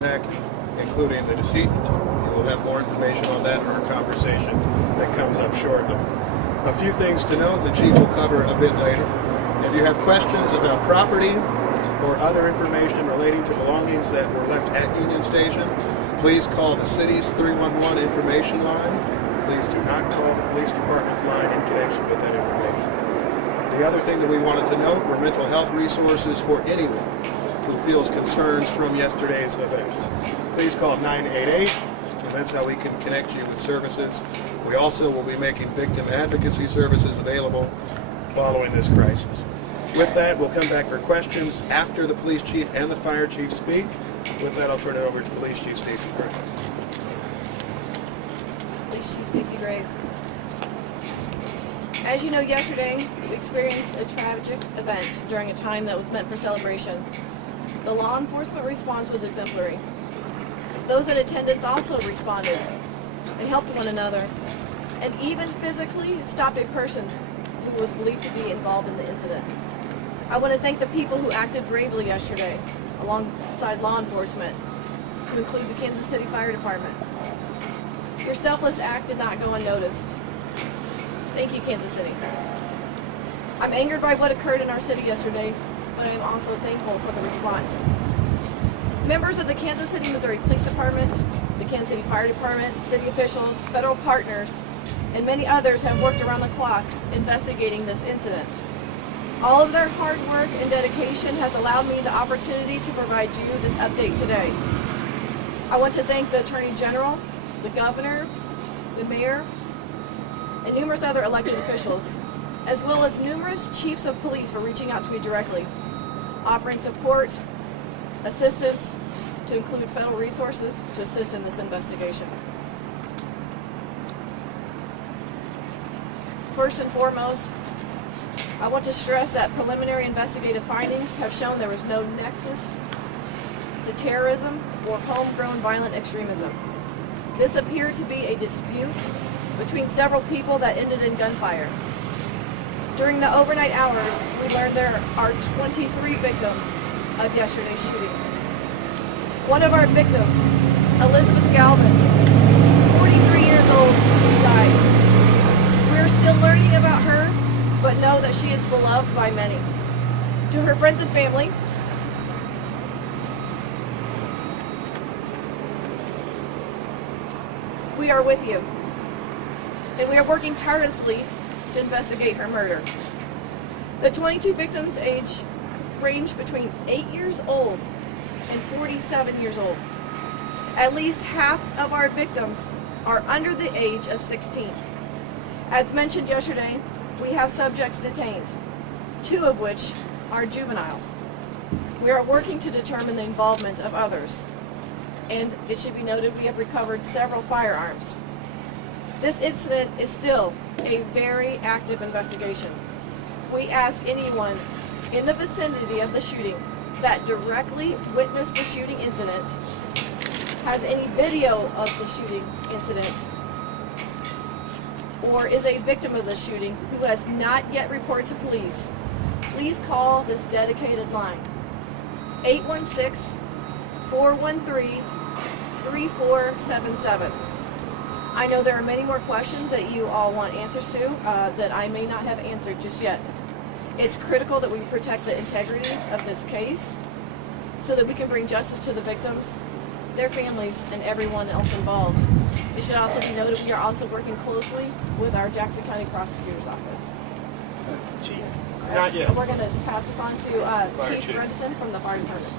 including the decedent. You will have more information on that in our conversation that comes up shortly. A few things to note the Chief will cover a bit later. If you have questions about property or other information relating to belongings that were left at Union Station, please call the city's 311 information line. Please do not call the police department's line in connection with that information. The other thing that we wanted to note were mental health resources for anyone who feels concerns from yesterday's events. Please call 988, and that's how we can connect you with services. We also will be making victim advocacy services available following this crisis. With that, we'll come back for questions after the police chief and the fire chief speak. With that, I'll turn it over to Police Chief Stacey Graves. Police Chief Stacey Graves. As you know, yesterday we experienced a tragic event during a time that was meant for celebration. The law enforcement response was exemplary. Those in attendance also responded. They helped one another and even physically stopped a person who was believed to be involved in the incident. I want to thank the people who acted bravely yesterday alongside law enforcement, to include the Kansas City Fire Department. Your selfless act did not go unnoticed. Thank you, Kansas City. I'm angered by what occurred in our city yesterday, but I am also thankful for the response. Members of the Kansas City, Missouri Police Department, the Kansas City Fire Department, city officials, federal partners, and many others have worked around the clock investigating this incident. All of their hard work and dedication has allowed me the opportunity to provide you this update today. I want to thank the Attorney General, the Governor, the Mayor, and numerous other elected officials, as well as numerous chiefs of police for reaching out to me directly, offering support, assistance, to include federal resources to assist in this investigation. First and foremost, I want to stress that preliminary investigative findings have shown there was no nexus to terrorism or homegrown violent extremism. This appeared to be a dispute between several people that ended in gunfire. During the overnight hours, we learned there are 23 victims of yesterday's shooting. One of our victims, Elizabeth Galvin, 43 years old, died. We are still learning about her, but know that she is beloved by many. To her friends and family, we are with you, and we are working tirelessly to investigate her murder. The 22 victims' age range between 8 years old and 47 years old. At least half of our victims are under the age of 16. As mentioned yesterday, we have subjects detained, 2 of which are juveniles. We are working to determine the involvement of others, and it should be noted we have recovered several firearms. This incident is still a very active investigation. We ask anyone in the vicinity of the shooting that directly witnessed the shooting incident, has any video of the shooting incident, or is a victim of the shooting who has not yet reported to police, please call this dedicated line, 816-413-3477. I know there are many more questions that you all want answers to that I may not have answered just yet. It's critical that we protect the integrity of this case so that we can bring justice to the victims, their families, and everyone else involved. It should also be noted we are also working closely with our Jackson County Prosecutor's Office. Chief, not yet. We're going to pass this on to Chief Bredesen from the Fire Department.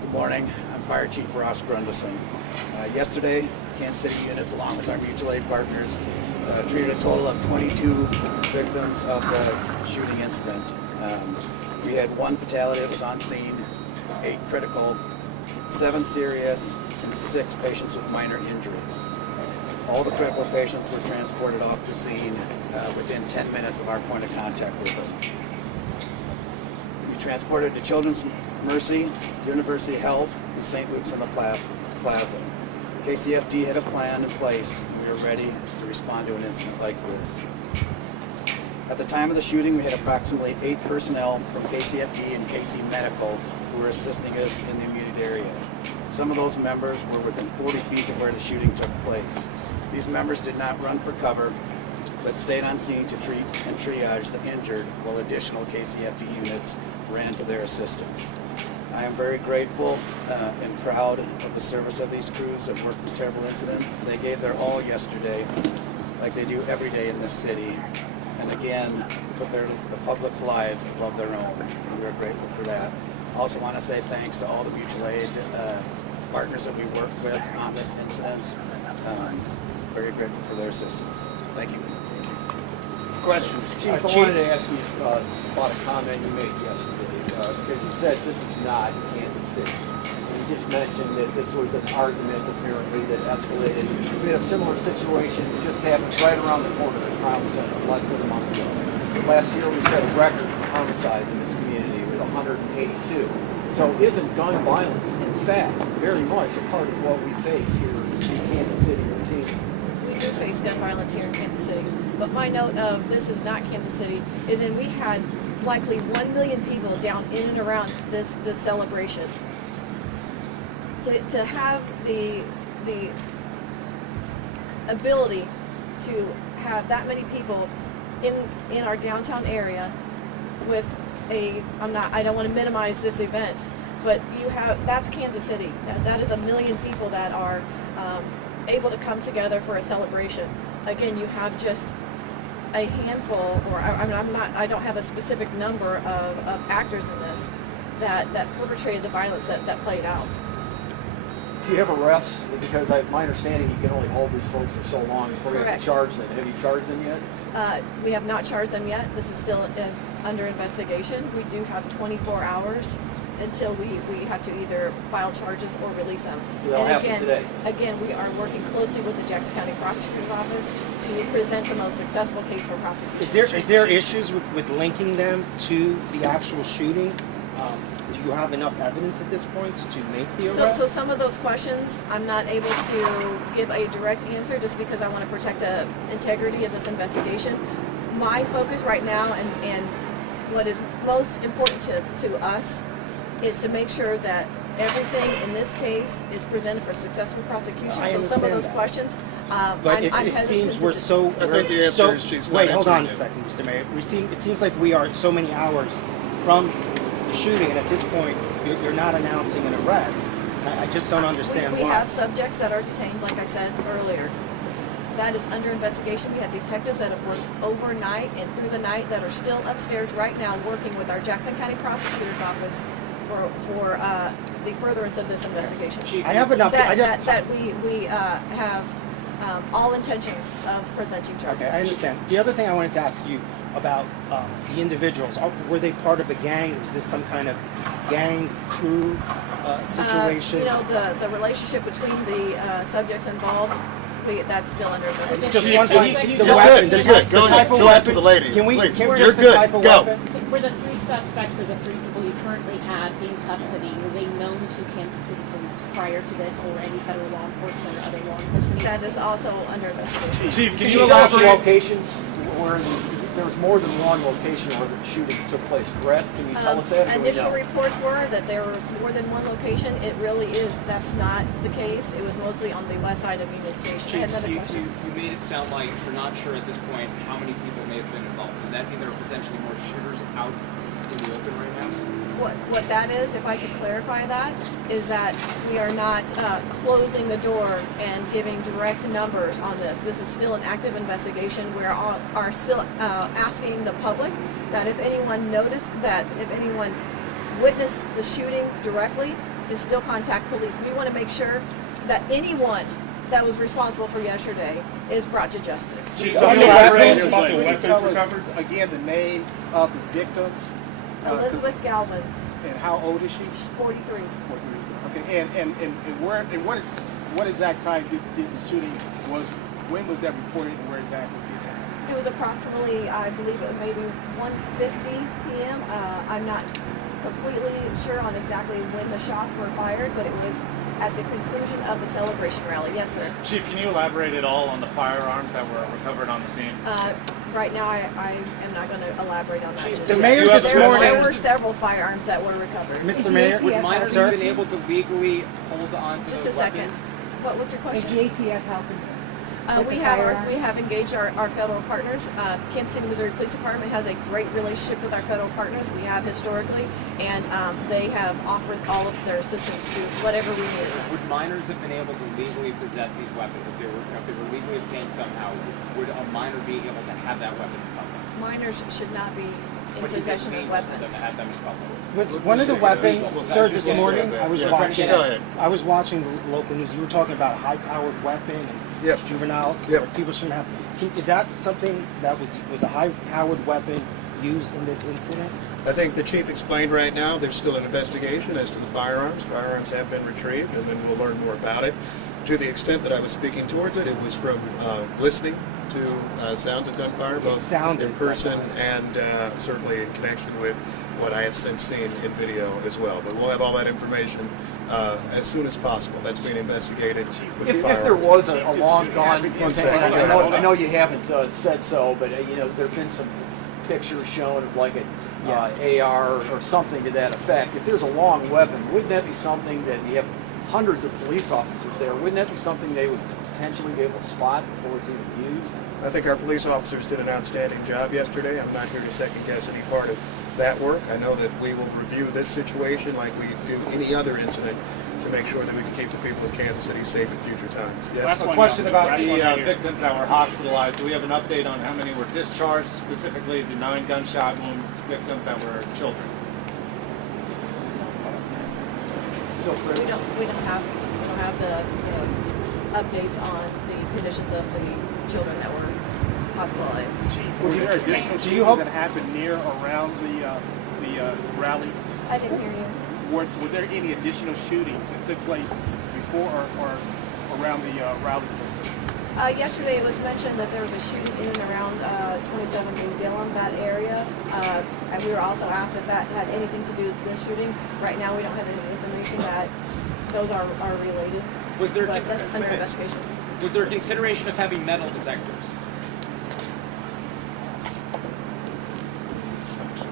Good morning. I'm Fire Chief Ross Grundleson. Yesterday, Kansas City units, along with our mutual aid partners, treated a total of 22 victims of the shooting incident. We had 1 fatality that was on scene, 8 critical, 7 serious, and 6 patients with minor injuries. All the critical patients were transported off the scene within 10 minutes of our point of contact with them. We transported to Children's Mercy, University Health, and St. Luke's in the Plaza. KCFD had a plan in place, and we are ready to respond to an incident like this. At the time of the shooting, we had approximately 8 personnel from KCFD and KC Medical who were assisting us in the immediate area. Some of those members were within 40 feet of where the shooting took place. These members did not run for cover, but stayed on scene to treat and triage the injured while additional KCFD units ran to their assistance. I am very grateful and proud of the service of these crews that worked this terrible incident. They gave their all yesterday, like they do every day in this city, and again, put the public's lives above their own. And we are grateful for that. I also want to say thanks to all the mutual aid partners that we worked with on this incident. Very grateful for their assistance. Thank you. Questions? Chief, I wanted to ask you about a comment you made yesterday, because you said this is not Kansas City. And you just mentioned that this was an argument apparently that escalated. We had a similar situation that just happened right around the corner at Crown Center less than a month ago. Last year we set a record for homicides in this community with 182. So isn't gun violence, in fact, very much a part of what we face here in Kansas City routinely? We do face gun violence here in Kansas City. But my note of this is not Kansas City is in we had likely 1 million people down in and around this celebration. To have the ability to have that many people in our downtown area with I don't want to minimize this event, but that's Kansas City. That is 1 million people that are able to come together for a celebration. Again, you have just a handful, or I don't have a specific number of actors in this that perpetrated the violence that played out. Do you have arrests? Because my understanding, you can only hold these folks for so long before you have to charge them. Have you charged them yet? We have not charged them yet. This is still under investigation. We do have 24 hours until we have to either file charges or release them. That'll happen today. Again, we are working closely with the Jackson County Prosecutor's Office to present the most successful case for prosecution. Is there issues with linking them to the actual shooting? Do you have enough evidence at this point to make the arrest? So some of those questions, I'm not able to give a direct answer just because I want to protect the integrity of this investigation. My focus right now and what is most important to us is to make sure that everything in this case is presented for successful prosecution. So some of those questions, but it seems we're so. I think the answer is she's not wait, hold on a answering second, Mr. Mayor. It seems like we are so many hours from the shooting, and at this point, you're not announcing an arrest. I just don't understand we why. have subjects that are detained, like I said earlier. That is under investigation. We have detectives that have worked overnight and through the night that are still upstairs right now working with our Jackson County Prosecutor's Office for the furtherance of this investigation. I have enough. That we have all intentions of presenting charges. Okay, I understand. The other thing I wanted to ask you about the individuals. Were they part of a gang? Was this some kind of gang crew situation? The relationship between the subjects involved, that's still under investigation. Just one thing. You're good. Go after the lady. Can we? Please. Can You're good. Go. Were the 3 suspects or the 3 people you currently had in custody, were they known to Kansas City Police prior to this, or any federal law enforcement or other law enforcement? That is also under investigation. Chief, can you elaborate locations where there was more than one location where the shootings took place, correct? Can you tell us that? Initial reports were that there was more than one location. It really is. That's not the case. It was mostly on the west side of Union Station. I had another question. You made it sound like you're not sure at this point how many people may have been involved. Does that mean there are potentially more shooters out in the open right now? What that is, if I could clarify that, is that we are not closing the door and giving direct numbers on this. This is still an active investigation. We are still asking the public that if anyone noticed that, if anyone witnessed the shooting directly, to still contact police. We want to make sure that anyone that was responsible for yesterday is brought to justice. Chief, can you elaborate about the weapons recovered? Again, the name of the victim. Elizabeth Galvin. And how old is she? She's 43. 43. Okay. And what exact time did the shooting was? When was that reported, and where exactly did it happen? It was approximately, I believe it was maybe 1:50 p.m. I'm not completely sure on exactly when the shots were fired, but it was at the conclusion of the celebration rally. Yes, sir. Chief, can you elaborate at all on the firearms that were recovered on the scene? Right now, I am not going to elaborate on that. Just The yet. mayor this morning. There were several firearms that were recovered. Mr. Mayor, Would minors sir? have been able to legally hold on to Just those a second. weapons? What was your Is question? the ATF helping? We have engaged our federal partners. Kansas City, Missouri Police Department has a great relationship with our federal partners. We have historically, and they have offered all of their assistance to whatever we needed us. Would minors have been able to legally possess these weapons if they were legally obtained somehow? Would a minor be able to have that weapon in public? Minors should not be in But is it possession of legal for them weapons. to have them in public? Was one of the weapons, sir, this morning, I was Yeah. watching. Go ahead. I was watching the local news. You were talking about a high-powered weapon and Yep. juveniles. Yep. Or people shouldn't have. Is that something that was a high-powered weapon used in this incident? I think the chief explained right now there's still an investigation as to the firearms. Firearms have been retrieved, and then we'll learn more about it. To the extent that I was speaking towards it, it was from listening to sounds of gunfire, both sounded in person like and certainly in connection with what I have since seen in video as well. But we'll have all that information as soon as possible. That's being investigated with If firearms. there was a long gone incident, second. I know you haven't said so, but there've been some pictures shown of like an AR or something to that effect. If there's a long weapon, wouldn't that be something that you have hundreds of police officers there? Wouldn't that be something they would potentially be able to spot before it's even used? I think our police officers did an outstanding job yesterday. I'm not here to second guess any part of that work. I know that we will review this situation like we do any other incident to make sure that we can keep the people of Kansas City safe in future times. Yes? A question about the victims that were hospitalized. Do we have an update on how many were discharged, specifically the 9 gunshot wound victims that were children? Still We don't have the updates on the conditions of the children that were hospitalized. Chief, were there additional Do you shootings hope- that happened near or around the rally? I didn't hear you. Were there any additional shootings that took place before or around the rally? Yesterday it was mentioned that there was a shooting in and around 27th and Gillum, that area. And we were also asked if that had anything to do with this shooting. Right now we don't have any information that those are related. Was there But that's under investigation. was there consideration of having metal detectors?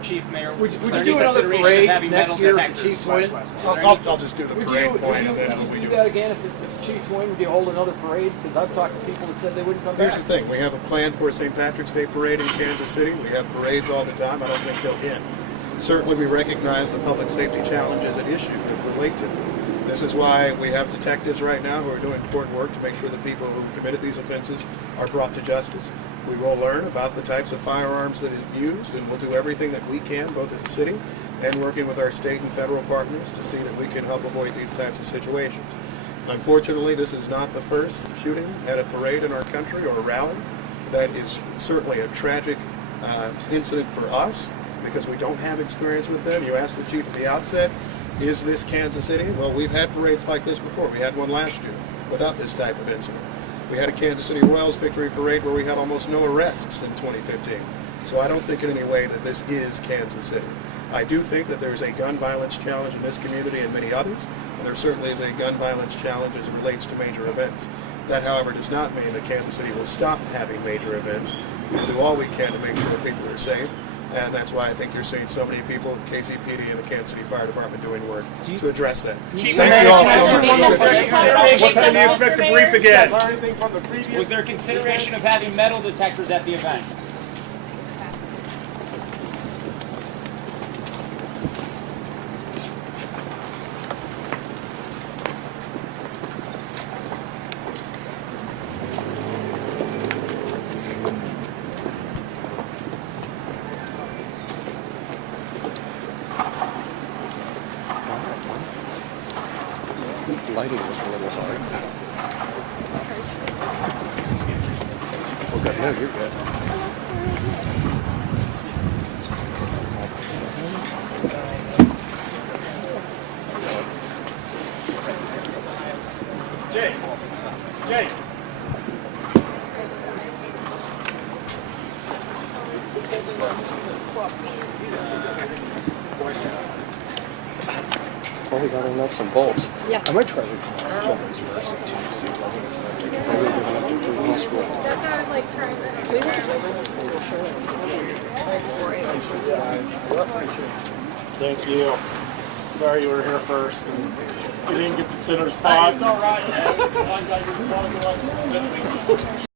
Chief Mayor, Would was you there do any another consideration of parade having next metal year for detectors? Chiefs win? I'll just do the parade point and then Would we you do do that again if Chiefs win? Would you hold another parade? Because I've talked to people that said they wouldn't come Here's back. the thing, we have a plan for a St. Patrick's Day parade in Kansas City. We have parades all the time. I don't think they'll end. Certainly we recognize the public safety challenges at issue that relate to them. This is why we have detectives right now who are doing important work to make sure the people who committed these offenses are brought to justice. We will learn about the types of firearms that are used, and we'll do everything that we can, both as a city and working with our state and federal partners, to see that we can help avoid these types of situations. Unfortunately, this is not the first shooting at a parade in our country or a rally. That is certainly a tragic incident for us because we don't have experience with them. You asked the chief at the outset, is this Kansas City? Well, we've had parades like this before. We had one last year without this type of incident. We had a Kansas City Royals victory parade where we had almost no arrests in 2015. So I don't think in any way that this is Kansas City. I do think that there's a gun violence challenge in this community and many others, and there certainly is a gun violence challenge as it relates to major events. That, however, does not mean that Kansas City will stop having major events. We'll do all we can to make sure people are safe, and that's why I think you're seeing so many people, KCPD and the Kansas City Fire Department, doing work to address that. Chief, Thank you all so was there much. consideration- What time do you expect to brief again? Mayor? Learn anything from the previous? Was there consideration of having metal detectors at the event? Lighting was a little hard. Oh, good. No, you're good. Jay. Jay. Well, we got our nuts and bolts. Yeah. I might try to talk to children's first too, see if I can get some, because I would give an update to the hospital. That's why I was like trying to. Can we look this over? Just to make sure that it's before I Thank you. Sorry you were here first and you didn't get the center spot. It's all right, man.